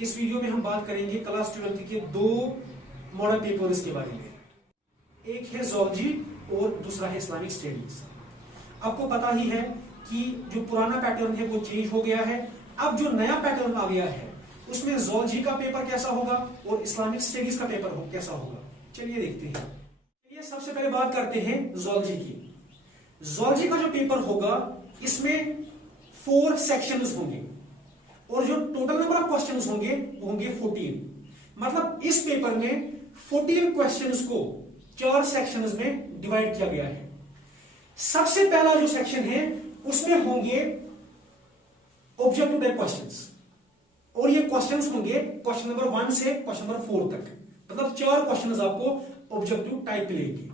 इस वीडियो में हम बात करेंगे क्लास 12 के दो मॉडल पेपर्स के बारे में। एक है ज़ूलॉजी और दूसरा है इस्लामिक स्टडीज। आपको पता ही है कि जो पुराना पैटर्न है वो चेंज हो गया है। अब जो नया पैटर्न आ गया है उसमें ज़ूलॉजी का पेपर कैसा होगा और इस्लामिक स्टडीज का पेपर कैसा होगा, चलिए देखते हैं। चलिए सबसे पहले बात करते हैं ज़ूलॉजी की। ज़ूलॉजी का जो पेपर होगा इसमें 4 सेक्शंस होंगे और जो टोटल नंबर ऑफ क्वेश्चंस होंगे वो होंगे 14। मतलब इस पेपर में 14 क्वेश्चंस को 4 सेक्शंस में डिवाइड किया गया है। सबसे पहला जो सेक्शन है उसमें होंगे ऑब्जेक्टिव टाइप क्वेश्चंस और ये क्वेश्चंस होंगे क्वेश्चन नंबर 1 से क्वेश्चन नंबर 4 तक। मतलब 4 क्वेश्चंस आपको ऑब्जेक्टिव टाइप मिलेगी।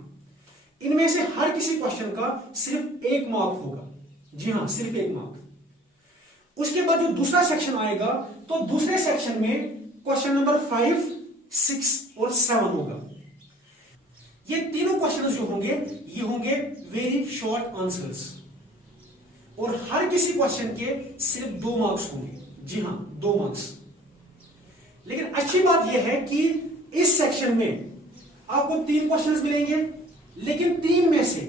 इनमें से हर किसी क्वेश्चन का सिर्फ 1 मार्क होगा। जी हां, सिर्फ 1 मार्क। उसके बाद जो दूसरा सेक्शन आएगा तो दूसरे सेक्शन में क्वेश्चन नंबर 5, 6 और 7 होगा। ये तीनों क्वेश्चंस जो होंगे ये होंगे वेरी शॉर्ट आंसर्स और हर किसी क्वेश्चन के सिर्फ 2 मार्क्स होंगे। जी हां, 2 मार्क्स। लेकिन अच्छी बात यह है कि इस सेक्शन में आपको 3 क्वेश्चंस मिलेंगे, लेकिन 3 में से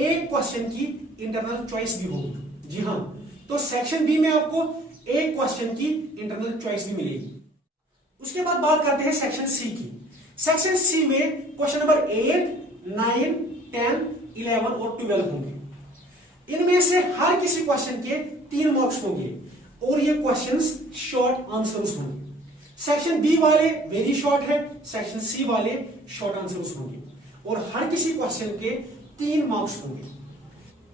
1 क्वेश्चन की इंटरनल चॉइस भी होगी। जी हां, तो सेक्शन बी में आपको 1 क्वेश्चन की इंटरनल चॉइस भी मिलेगी। उसके बाद बात करते हैं सेक्शन सी की। सेक्शन सी में क्वेश्चन नंबर 8, 9, 10, 11 और 12 होंगे। इनमें से हर किसी क्वेश्चन के 3 मार्क्स होंगे और ये क्वेश्चंस शॉर्ट आंसर्स होंगे। सेक्शन बी वाले वेरी शॉर्ट है, सेक्शन सी वाले शॉर्ट आंसर्स होंगे और हर किसी क्वेश्चन के 3 मार्क्स होंगे।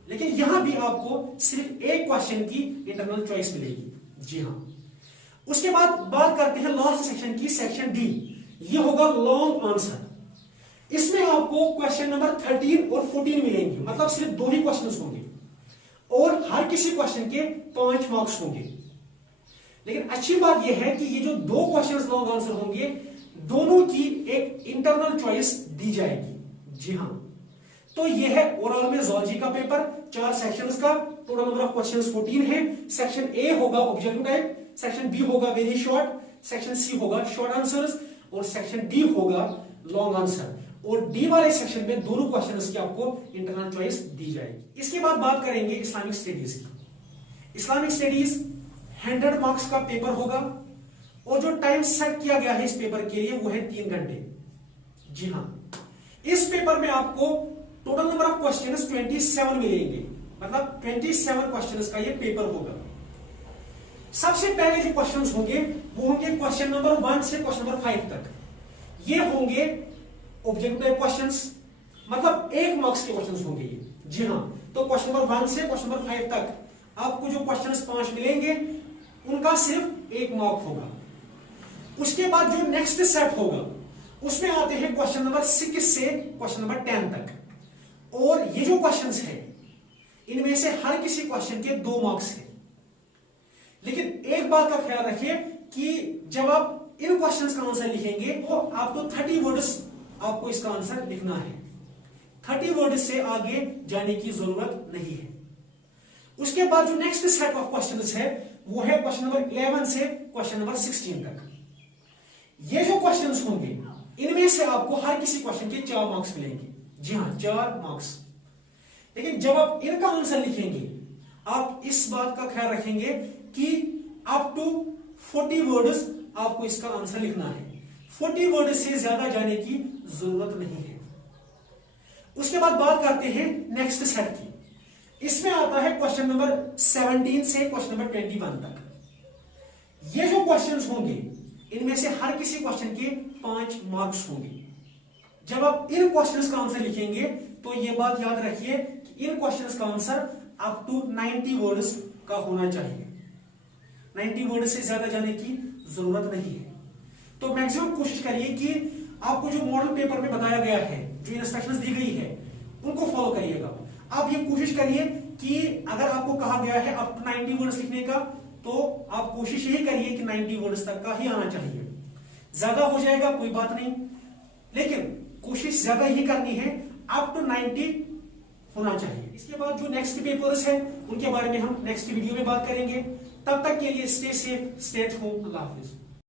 लेकिन यहां भी आपको सिर्फ 1 क्वेश्चन की इंटरनल चॉइस मिलेगी। जी हां। उसके बाद बात करते हैं लास्ट सेक्शन की, सेक्शन डी। ये होगा लॉन्ग आंसर। इसमें आपको क्वेश्चन नंबर 13 और 14 मिलेंगे। मतलब सिर्फ 2 ही क्वेश्चंस होंगे और हर किसी क्वेश्चन के 5 मार्क्स होंगे। लेकिन अच्छी बात यह है कि ये जो 2 क्वेश्चंस लॉन्ग आंसर होंगे दोनों की एक इंटरनल चॉइस दी जाएगी। जी हां, तो यह है ओवरऑल में ज़ूलॉजी का पेपर। 4 सेक्शंस का टोटल नंबर ऑफ क्वेश्चंस 14 है। सेक्शन ए होगा ऑब्जेक्टिव टाइप, सेक्शन बी होगा वेरी शॉर्ट, सेक्शन सी होगा शॉर्ट आंसर्स और सेक्शन डी होगा लॉन्ग आंसर। और डी वाले सेक्शन में दोनों क्वेश्चंस की आपको इंटरनल चॉइस दी जाएगी। इसके बाद बात करेंगे इस्लामिक स्टडीज की। इस्लामिक स्टडीज 100 मार्क्स का पेपर होगा और जो टाइम सेट किया गया है इस पेपर के लिए वो है 3 घंटे। जी हां, इस पेपर में आपको टोटल नंबर ऑफ क्वेश्चंस 27 मिलेंगे। मतलब 27 क्वेश्चंस का ये पेपर होगा। सबसे पहले जो क्वेश्चंस होंगे वो होंगे क्वेश्चन नंबर 1 से क्वेश्चन नंबर 5 तक। ये होंगे ऑब्जेक्टिव टाइप क्वेश्चंस, मतलब 1 मार्क्स के क्वेश्चंस होंगे ये। जी हां, तो क्वेश्चन नंबर 1 से क्वेश्चन नंबर 5 तक आपको जो क्वेश्चंस 5 मिलेंगे उनका सिर्फ 1 मार्क होगा। उसके बाद जो नेक्स्ट सेट होगा उसमें आते हैं क्वेश्चन नंबर 6 से क्वेश्चन नंबर 10 तक। और ये जो क्वेश्चंस है इनमें से हर किसी क्वेश्चन के 2 मार्क्स है। लेकिन एक बात का ख्याल रखिए कि जब आप इन क्वेश्चंस का आंसर लिखेंगे तो आपको 30 वर्ड्स आपको इसका आंसर लिखना है। 30 वर्ड्स से आगे जाने की जरूरत नहीं है। उसके बाद जो नेक्स्ट सेट ऑफ क्वेश्चंस है वो है क्वेश्चन नंबर 11 से क्वेश्चन नंबर 16 तक। ये जो क्वेश्चंस होंगे इनमें से आपको हर किसी क्वेश्चन के 4 मार्क्स मिलेंगे। जी हां, 4 मार्क्स। लेकिन जब आप इनका आंसर लिखेंगे आप इस बात का ख्याल रखेंगे कि अप टू 40 वर्ड्स आपको इसका आंसर लिखना है। 40 वर्ड से ज्यादा जाने की जरूरत नहीं है। उसके बाद बात करते हैं नेक्स्ट सेट की। इसमें आता है क्वेश्चन नंबर 17 से क्वेश्चन नंबर 21 तक। ये जो क्वेश्चंस होंगे इनमें से हर किसी क्वेश्चन के 5 मार्क्स होंगे। जब आप इन क्वेश्चंस का आंसर लिखेंगे तो ये बात याद रखिए कि इन क्वेश्चंस का आंसर अप टू 90 वर्ड्स का होना चाहिए। 90 वर्ड से ज्यादा जाने की जरूरत नहीं है। तो मैक्सिमम कोशिश करिए कि आपको जो मॉडल पेपर में बताया गया है, जो इंस्ट्रक्शंस दी गई है, उनको फॉलो करिएगा। आप ये कोशिश करिए कि अगर आपको कहा गया है अप टू 90 वर्ड्स लिखने का तो आप कोशिश यही करिए कि 90 वर्ड्स तक का ही आना चाहिए। ज्यादा हो जाएगा कोई बात नहीं, लेकिन कोशिश ज्यादा ही करनी है। अप टू 90 होना चाहिए। इसके बाद जो नेक्स्ट पेपर्स है उनके बारे में हम नेक्स्ट वीडियो में बात करेंगे। तब तक के लिए stay safe, stay at home. Allah Hafiz.